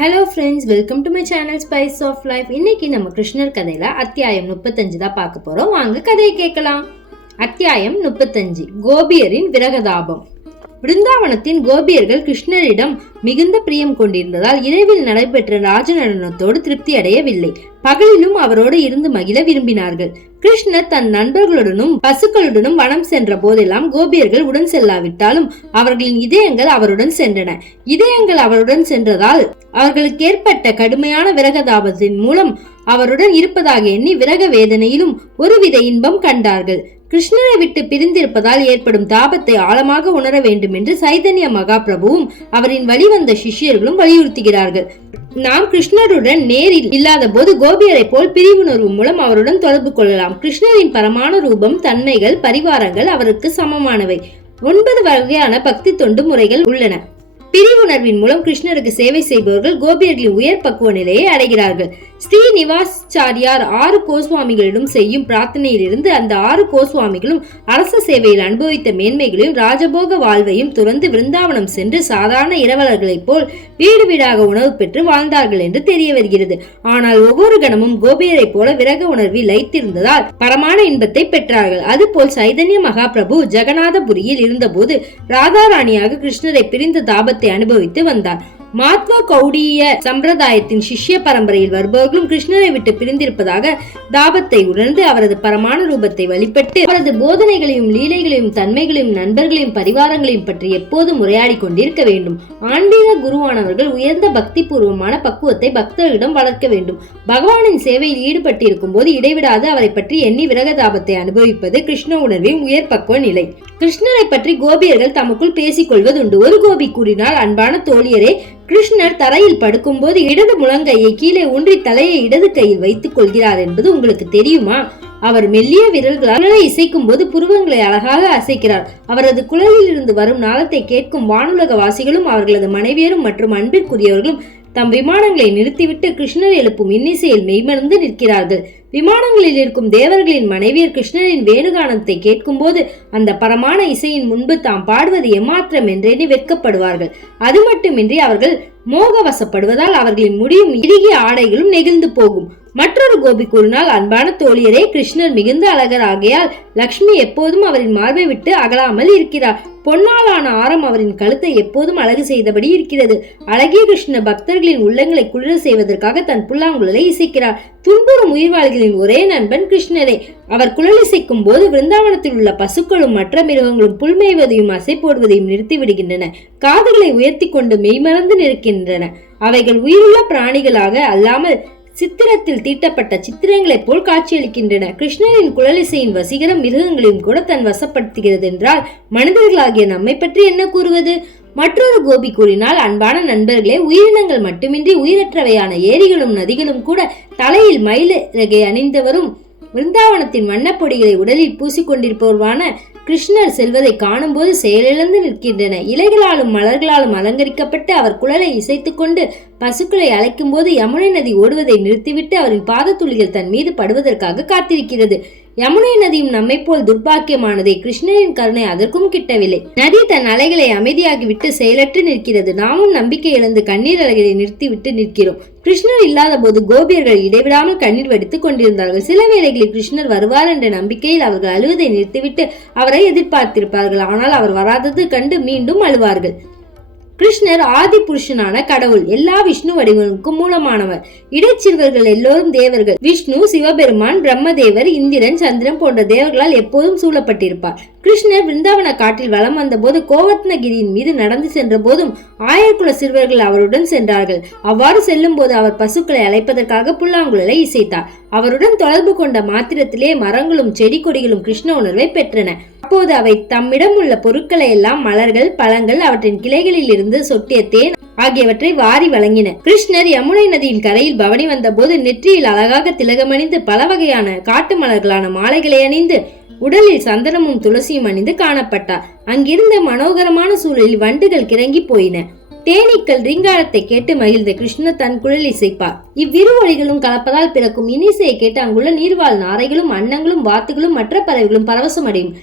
Hello friends welcome to my channel spice of life இன்னைக்கு நம்ம கிருஷ்ணர் கதையில் அத்தியாயம் முப்பத்தஞ்சு தான் பார்க்க போகிறோம் வாங்க கதையை கேட்கலாம். அத்தியாயம் முப்பத்தஞ்சு கோபியரின் விரகதாபம். பிருந்தாவனத்தின் கோபியர்கள் கிருஷ்ணரிடம் மிகுந்த பிரியம் கொண்டிருந்ததால் இரவில் நடைபெற்ற ராஜநடனத்தோடு திருப்தி அடையவில்லை. பகலிலும் அவரோடு இருந்து மகிழ விரும்பினார்கள். கிருஷ்ணர் தன் நண்பர்களுடனும் பசுக்களுடனும் வனம் சென்ற போதெல்லாம் கோபியர்கள் உடன் செல்லாவிட்டாலும் அவர்களின் இதயங்கள் அவருடன் சென்றன. இதயங்கள் அவருடன் சென்றதால் அவர்களுக்கு ஏற்பட்ட கடுமையான விரகதாபத்தின் மூலம் அவருடன் இருப்பதாக எண்ணி விரக வேதனையிலும் ஒருவித இன்பம் கண்டார்கள். கிருஷ்ணரை விட்டு பிரிந்திருப்பதால் ஏற்படும் தாபத்தை ஆழமாக உணர வேண்டும் என்று சைதன்ய மகாபிரபுவும் அவரின் வழிவந்த சிஷ்யர்களும் வலியுறுத்துகிறார்கள். நாம் கிருஷ்ணருடன் நேரில் இல்லாத போது கோபியரை போல் பிரிவுணர்வு மூலம் அவருடன் தொடர்பு கொள்ளலாம். கிருஷ்ணரின் பரமான ரூபம் தன்மைகள் பரிவாரங்கள் அவருக்கு சமமானவை. ஒன்பது வகையான பக்தி தொண்டு முறைகள் உள்ளன. பிரிவுணர்வின் மூலம் கிருஷ்ணருக்கு சேவை செய்பவர்கள் கோபியர்களின் உயர் பக்குவ நிலையை அடைகிறார்கள். ஸ்ரீநிவாசாரியார் ஆறு கோஸ்வாமிகளிடம் செய்யும் பிரார்த்தனையிலிருந்து அந்த ஆறு கோஸ்வாமிகளும் அரச சேவையில் அனுபவித்த மேன்மைகளையும் ராஜபோக வாழ்வையும் துறந்து விருந்தாவனம் சென்று சாதாரண இரவலர்களைப் போல் வீடு வீடாக உணவு பெற்று வாழ்ந்தார்கள் என்று தெரிய வருகிறது. ஆனால் ஒவ்வொரு கணமும் கோபியரைப் போல விரக உணர்வில் லைத்திருந்ததால் பரமான இன்பத்தை பெற்றார்கள். அதுபோல் சைதன்ய மகாபிரபு ஜெகநாதபுரியில் இருந்தபோது ராதாராணியாக கிருஷ்ணரை பிரிந்த தாபத்தை அனுபவித்து வந்தார். மாத்வ கௌடிய சம்பிரதாயத்தின் சிஷ்ய பரம்பரையில் வருபவர்களும் கிருஷ்ணரை விட்டு பிரிந்திருப்பதாக தாபத்தை உணர்ந்து அவரது பரமான ரூபத்தை வழிபட்டு அவரது போதனைகளையும் லீலைகளையும் தன்மைகளையும் நண்பர்களையும் பரிவாரங்களையும் பற்றி எப்போதும் உரையாடி கொண்டிருக்க வேண்டும். ஆன்மீக குருவானவர்கள் உயர்ந்த பக்தி பூர்வமான பக்குவத்தை பக்தர்களிடம் வளர்க்க வேண்டும். பகவானின் சேவையில் ஈடுபட்டு இருக்கும் போது இடைவிடாது அவரை பற்றி எண்ணி விரக தாபத்தை அனுபவிப்பது கிருஷ்ண உணர்வின் உயர் பக்குவ நிலை. கிருஷ்ணரை பற்றி கோபியர்கள் தமக்குள் பேசிக் கொள்வதுண்டு. ஒரு கோபி கூறினால் அன்பான தோழியரே கிருஷ்ணர் தரையில் படுக்கும்போது இடது முழங்கையை கீழே ஊன்றி தலையை இடது கையில் வைத்துக் கொள்கிறார் என்பது உங்களுக்கு தெரியுமா? அவர் மெல்லிய விரல்களால் குழலை இசைக்கும் போது புருவங்களை அழகாக அசைக்கிறார். அவரது குழலில் இருந்து வரும் நாளத்தை கேட்கும் வானுலக வாசிகளும் அவர்களது மனைவியரும் மற்றும் அன்பிற்குரியவர்களும் தம் விமானங்களை நிறுத்திவிட்டு கிருஷ்ணர் எழுப்பும் இன்னிசையில் மெய்மறந்து நிற்கிறார்கள். விமானங்களில் இருக்கும் தேவர்களின் மனைவியர் கிருஷ்ணரின் வேணுகானத்தை கேட்கும்போது அந்த பரமான இசையின் முன்பு தாம் பாடுவது எம்மாத்திரம் என்றெண்ணி வெட்கப்படுவார்கள். அது மட்டுமின்றி அவர்கள் மோகவசப்படுவதால் அவர்களின் முடியும் இறுகிய ஆடைகளும் நெகிழ்ந்து போகும். மற்றொரு கோபி கூறினால் அன்பான தோழியரே கிருஷ்ணர் மிகுந்த அழகர் ஆகையால் லக்ஷ்மி எப்போதும் அவரின் மார்பை விட்டு அகலாமல் இருக்கிறார். பொன்னாலான ஆரம் அவரின் கழுத்தை எப்போதும் அழகு செய்தபடி இருக்கிறது. அழகிய கிருஷ்ண பக்தர்களின் உள்ளங்களை குளிர செய்வதற்காக தன் புல்லாங்குழலை இசைக்கிறார். துன்புறும் உயிர்வாளிகளின் ஒரே நண்பன் கிருஷ்ணரே. அவர் குழல் இசைக்கும் போது விருந்தாவனத்தில் உள்ள பசுக்களும் மற்ற மிருகங்களும் புல்மேய்வதையும் அசை போடுவதையும் நிறுத்திவிடுகின்றன. காதுகளை உயர்த்தி கொண்டு மெய்மறந்து நிற்கின்றன. அவைகள் உயிருள்ள பிராணிகளாக அல்லாமல் சித்திரத்தில் தீட்டப்பட்ட சித்திரங்களைப் போல் காட்சியளிக்கின்றன. கிருஷ்ணரின் குழலிசையின் வசீகரம் மிருகங்களையும் கூட தன் வசப்படுத்துகிறது என்றால் மனிதர்களாகிய நம்மை பற்றி என்ன கூறுவது? மற்றொரு கோபி கூறினால் அன்பான நண்பர்களே உயிரினங்கள் மட்டுமின்றி உயிரற்றவையான ஏரிகளும் நதிகளும் கூட தலையில் மயிலிறகை அணிந்தவரும் விருந்தாவனத்தின் வண்ணப்பொடிகளை உடலில் பூசிக்கொண்டிருப்பவருமான கிருஷ்ணர் செல்வதை காணும்போது செயலிழந்து நிற்கின்றன. இலைகளாலும் மலர்களாலும் அலங்கரிக்கப்பட்டு அவர் குழலை இசைத்துக்கொண்டு பசுக்களை அழைக்கும் போது யமுனை நதி ஓடுவதை நிறுத்திவிட்டு அவரின் பாதத்துளிகள் தன் மீது படுவதற்காக காத்திருக்கிறது. யமுனை நதியும் நம்மை போல் துர்பாக்கியமானதே கிருஷ்ணரின் கருணை அதற்கும் கிட்டவில்லை. நதி தன் அலைகளை அமைதியாகிவிட்டு செயலற்று நிற்கிறது. நாமும் நம்பிக்கை இழந்து கண்ணீர் அலைகளை நிறுத்திவிட்டு நிற்கிறோம். கிருஷ்ணர் இல்லாத போது கோபியர்கள் இடைவிடாமல் கண்ணீர் வடித்துக் கொண்டிருந்தார்கள். சில வேளைகளில் கிருஷ்ணர் வருவார் என்ற நம்பிக்கையில் அவர்கள் அழுவதை நிறுத்திவிட்டு அவரை எதிர்பார்த்திருப்பார்கள். ஆனால் அவர் வராதது கண்டு மீண்டும் அழுவார்கள். கிருஷ்ணர் ஆதி புருஷனான கடவுள். எல்லா விஷ்ணு வடிவங்களுக்கும் மூலமானவர். இடைச்சிறுவர்கள் எல்லோரும் தேவர்கள். விஷ்ணு சிவபெருமான் பிரம்மதேவர் இந்திரன் சந்திரன் போன்ற தேவர்களால் எப்போதும் சூழப்பட்டிருப்பார். கிருஷ்ணர் விருந்தாவன காட்டில் வலம் வந்தபோது கோவர்த்தனகிரியின் மீது நடந்து சென்ற போதும் ஆயர்குல சிறுவர்கள் அவருடன் சென்றார்கள். அவ்வாறு செல்லும் போது அவர் பசுக்களை அழைப்பதற்காக புல்லாங்குழலை இசைத்தார். அவருடன் தொடர்பு கொண்ட மாத்திரத்திலே மரங்களும் செடி கொடிகளும் கிருஷ்ண உணர்வை பெற்றன. அப்போது அவை தம்மிடம் உள்ள பொருட்களை எல்லாம் மலர்கள் பழங்கள் அவற்றின் கிளைகளில் இருந்து இருந்து சொட்டிய தேன் ஆகியவற்றை வாரி வழங்கின. கிருஷ்ணர் யமுனை நதியின் கரையில் பவனி வந்தபோது நெற்றியில் அழகாக திலகமணிந்து பல வகையான காட்டு மலர்களான மாலைகளை அணிந்து உடலில் சந்தனமும் துளசியும் அணிந்து காணப்பட்டார். அங்கிருந்த மனோகரமான சூழலில் வண்டுகள் கிறங்கி போயின. தேனீக்கள் ரீங்காரத்தை கேட்டு மகிழ்ந்த கிருஷ்ணர் தன் குழல் இசைப்பார். இவ்விரு ஒளிகளும் கலப்பதால் பிறக்கும் இனிசையை கேட்டு அங்குள்ள நீர்வாழ் நாரைகளும் அன்னங்களும் வாத்துகளும் மற்ற பறவைகளும் பரவசம் அடையும்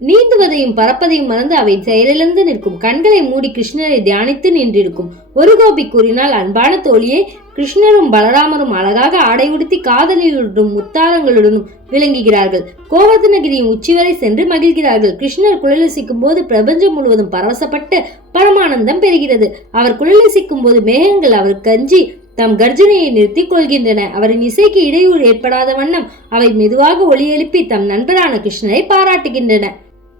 நீந்துவதையும் பறப்பதையும் மறந்து அவை செயலிழந்து நிற்கும். கண்களை மூடி கிருஷ்ணரை தியானித்து நின்றிருக்கும். ஒரு கோபி கூறினால் அன்பான தோழியே கிருஷ்ணரும் பலராமரும் அழகாக ஆடை உடுத்தி காதலியுடனும் முத்தாரங்களுடனும் விளங்குகிறார்கள். கோவர்தனகிரியின் உச்சி வரை சென்று மகிழ்கிறார்கள். கிருஷ்ணர் குழலிசிக்கும் போது பிரபஞ்சம் முழுவதும் பரவசப்பட்டு பரமானந்தம் பெறுகிறது. அவர் குழலிசிக்கும் போது மேகங்கள் அவர் கஞ்சி தம் கர்ஜனையை நிறுத்திக் கொள்கின்றன. அவரின் இசைக்கு இடையூறு ஏற்படாத வண்ணம் அவை மெதுவாக ஒளி எழுப்பி தம் நண்பரான கிருஷ்ணரை பாராட்டுகின்றன.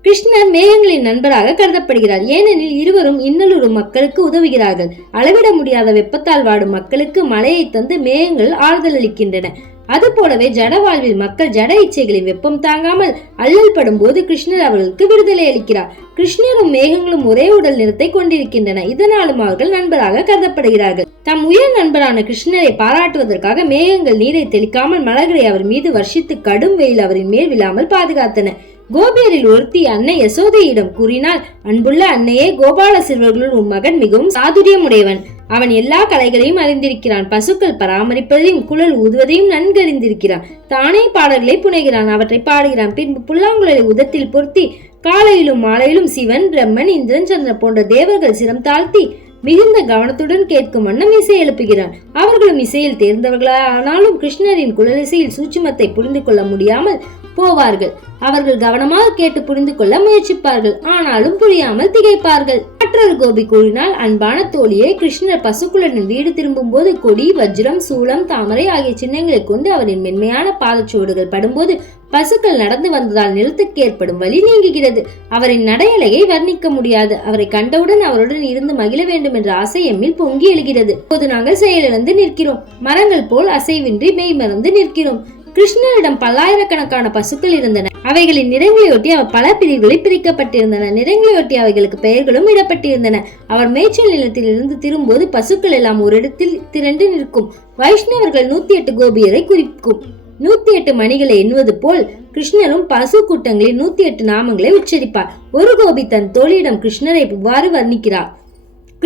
கிருஷ்ணர் மேகங்களின் நண்பராக கருதப்படுகிறார். ஏனெனில் இருவரும் இன்னலுறும் மக்களுக்கு உதவுகிறார்கள். அளவிட முடியாத வெப்பத்தால் வாடும் மக்களுக்கு மழையை தந்து மேகங்கள் ஆறுதல் அளிக்கின்றன. அதுபோலவே ஜட வாழ்வில் மக்கள் ஜட இச்சைகளின் வெப்பம் தாங்காமல் அல்லல் படும் போது கிருஷ்ணர் அவர்களுக்கு விடுதலை அளிக்கிறார். கிருஷ்ணரும் மேகங்களும் ஒரே உடல் நிறத்தை கொண்டிருக்கின்றன. இதனாலும் அவர்கள் நண்பராக கருதப்படுகிறார்கள். தம் உயர் நண்பரான கிருஷ்ணரை பாராட்டுவதற்காக மேகங்கள் நீரை தெளிக்காமல் மலர்களை அவர் மீது வர்ஷித்து கடும் வெயில் அவரின் மேல் விழாமல் பாதுகாத்தன. கோபியரில் ஒருத்தி அன்னை யசோதையிடம் கூறினால் அன்புள்ள அன்னையே கோபால சிறுவர்களுள் உன் மகன் மிகவும் சாதுரியமுடையவன். அவன் எல்லா கலைகளையும் அறிந்திருக்கிறான். பசுக்கள் பராமரிப்பதையும் குழல் ஊதுவதையும் நன்கறிந்திருக்கிறான். தானே பாடல்களை புனைகிறான். அவற்றை பாடுகிறான். பின்பு புல்லாங்குழலை உதத்தில் பொருத்தி காலையிலும் மாலையிலும் சிவன் பிரம்மன் இந்திரன் சந்திரன் போன்ற தேவர்கள் சிரம் தாழ்த்தி மிகுந்த கவனத்துடன் கேட்கும் வண்ணம் இசை எழுப்புகிறான். அவர்களும் இசையில் தேர்ந்தவர்களானாலும் கிருஷ்ணரின் குழலிசையில் சூட்சுமத்தை புரிந்து கொள்ள முடியாமல் போவார்கள். அவர்கள் கவனமாக கேட்டு புரிந்து கொள்ள முயற்சிப்பார்கள். ஆனாலும் புரியாமல் திகைப்பார்கள். மற்றொரு கோபி கூறினால் அன்பான தோழியை கிருஷ்ணர் பசுக்குளனின் வீடு திரும்பும் போது கொடி வஜ்ரம் சூளம் தாமரை ஆகிய சின்னங்களை கொண்டு அவரின் மென்மையான பாதச்சுவடுகள் படும்போது பசுக்கள் நடந்து வந்ததால் நிலத்துக்கு ஏற்படும் வழி நீங்குகிறது. அவரின் நடையலையை வர்ணிக்க முடியாது. அவரை கண்டவுடன் அவருடன் இருந்து மகிழ வேண்டும் என்ற ஆசை எம்மில் பொங்கி எழுகிறது. இப்போது நாங்கள் செயலிழந்து நிற்கிறோம். மரங்கள் போல் அசைவின்றி மெய் மறந்து நிற்கிறோம். கிருஷ்ணரிடம் பல்லாயிரக்கணக்கான பசுக்கள் இருந்தன. அவைகளின் நிறங்களையொட்டி அவர் பல பிரிவுகளில் பிரிக்கப்பட்டிருந்தன. நிறங்களையொட்டி அவைகளுக்கு பெயர்களும் இடப்பட்டிருந்தன. அவர் மேய்ச்சல் நிலத்தில் இருந்து திரும்பும்போது பசுக்கள் எல்லாம் ஒரு இடத்தில் திரண்டு நிற்கும். வைஷ்ணவர்கள் நூத்தி எட்டு கோபியரை குறிக்கும். நூத்தி எட்டு மணிகளை எண்ணுவது போல் கிருஷ்ணரும் பசு கூட்டங்களில் நூத்தி எட்டு நாமங்களை உச்சரிப்பார். ஒரு கோபி தன் தோழியிடம் கிருஷ்ணரை இவ்வாறு வர்ணிக்கிறார்.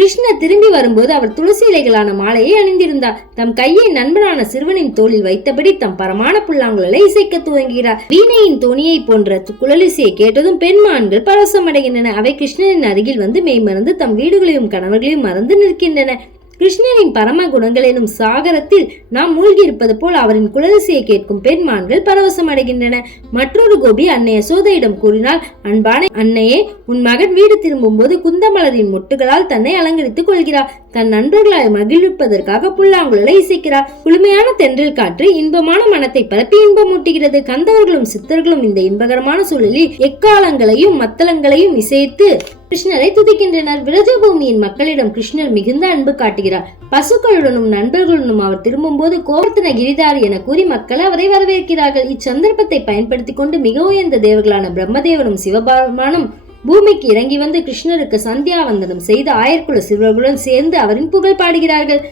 கிருஷ்ணர் திரும்பி வரும்போது அவர் துளசி இலைகளான மாலையை அணிந்திருந்தார் தம் கையை நண்பனான சிறுவனின் தோளில் வைத்தபடி தம் பரமான புல்லாங்குழலை இசைக்க துவங்குகிறார். வீணையின் தொனியை போன்ற குழலிசையை கேட்டதும் பெண்மான்கள் பரவசமடைகின்றன அவை கிருஷ்ணனின் அருகில் வந்து மெய்மறந்து தம் வீடுகளையும் கணவர்களையும் மறந்து நிற்கின்றன கிருஷ்ணரின் பரம குணங்கள் எனும் சாகரத்தில் நாம் மூழ்கி இருப்பது போல் அவரின் குலதிசையை கேட்கும் பெண்மான்கள் பரவசம் அடைகின்றன. மற்றொரு கோபி அன்னை யசோதையிடம் கூறினாள் அன்பான அன்னையே உன் மகன் வீடு திரும்பும் போது குந்தமலரின் மொட்டுகளால் தன்னை அலங்கரித்துக் கொள்கிறார். தன் நண்பர்களை மகிழ்விப்பதற்காக புல்லாங்குழலை இசைக்கிறார். குளுமையான தென்றல் காற்று இன்பமான மனத்தை பரப்பி இன்பமூட்டுகிறது கந்தவர்களும் சித்தர்களும் இந்த இன்பகரமான சூழலில் எக்காலங்களையும் மத்தளங்களையும் இசைத்து கிருஷ்ணரை துதிக்கின்றனர். விரஜபூமியின் மக்களிடம் கிருஷ்ணர் மிகுந்த அன்பு காட்டுகிறார். பசுக்களுடனும் நண்பர்களுடனும் அவர் திரும்பும்போது கோவர்த்தன கிரிதார் என கூறி மக்கள் அவரை வரவேற்கிறார்கள். இச்சந்தர்ப்பத்தை பயன்படுத்திக் கொண்டு மிக உயர்ந்த தேவர்களான பிரம்மதேவனும் சிவபெருமானும் பூமிக்கு இறங்கி வந்து கிருஷ்ணருக்கு சந்தியாவந்தனம் செய்து ஆயர்குல சிறுவர்களுடன் சேர்ந்து அவரின் புகழ் பாடுகிறார்கள்.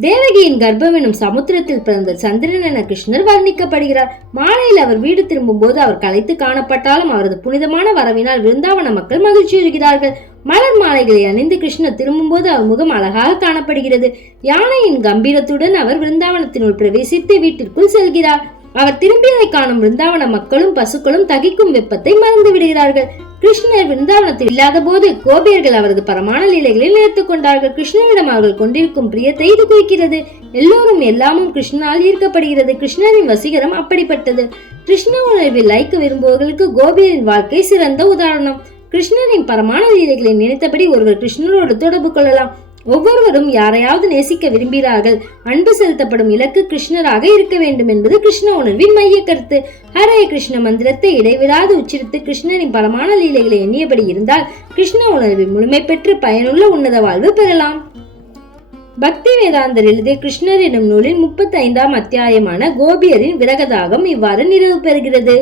தேவகியின் கர்ப்பம் எனும் சமுத்திரத்தில் பிறந்த சந்திரன் என கிருஷ்ணர் வர்ணிக்கப்படுகிறார். மாலையில் அவர் வீடு திரும்பும் போது அவர் கலைத்து காணப்பட்டாலும் அவரது புனிதமான வரவினால் விருந்தாவன மக்கள் மகிழ்ச்சியுறுகிறார்கள் மலர் மாலைகளை அணிந்து கிருஷ்ணர் திரும்பும்போது அவர் முகம் அழகாக காணப்படுகிறது. யானையின் கம்பீரத்துடன் அவர் விருந்தாவனத்தினுள் பிரவேசித்து வீட்டிற்குள் செல்கிறார். அவர் திரும்பியதை காணும் விருந்தாவன மக்களும் பசுக்களும் தகிக்கும் வெப்பத்தை மறந்து விடுகிறார்கள். கிருஷ்ணர் விருந்தாவனத்தில் இல்லாத போது கோபியர்கள் அவரது பரமான லீலைகளில் நிறுத்துக் கொண்டார்கள். கிருஷ்ணரிடம் அவர்கள் கொண்டிருக்கும் பிரியத்தை இது குறிக்கிறது. எல்லோரும் எல்லாமும் கிருஷ்ணனால் ஈர்க்கப்படுகிறது. கிருஷ்ணரின் வசீகரம் அப்படிப்பட்டது. கிருஷ்ண உணர்வில் லைக்க விரும்புபவர்களுக்கு கோபியரின் வாழ்க்கை சிறந்த உதாரணம். கிருஷ்ணரின் பரமான லீலைகளை நினைத்தபடி ஒருவர் கிருஷ்ணரோடு தொடர்பு கொள்ளலாம். ஒவ்வொருவரும் யாரையாவது நேசிக்க விரும்புகிறார்கள். அன்பு செலுத்தப்படும் இலக்கு கிருஷ்ணராக இருக்க வேண்டும் என்பது கிருஷ்ண உணர்வின் மைய கருத்து. ஹரே கிருஷ்ண மந்திரத்தை இடைவிடாது உச்சரித்து கிருஷ்ணரின் பலமான லீலைகளை எண்ணியபடி இருந்தால் கிருஷ்ண உணர்வு முழுமை பெற்று பயனுள்ள உன்னத வாழ்வு பெறலாம். பக்தி வேதாந்தர் எழுதிய கிருஷ்ணர் எனும் நூலின் முப்பத்தி ஐந்தாம் அத்தியாயமான கோபியரின் விரகதாகம் இவ்வாறு நிறைவு பெறுகிறது.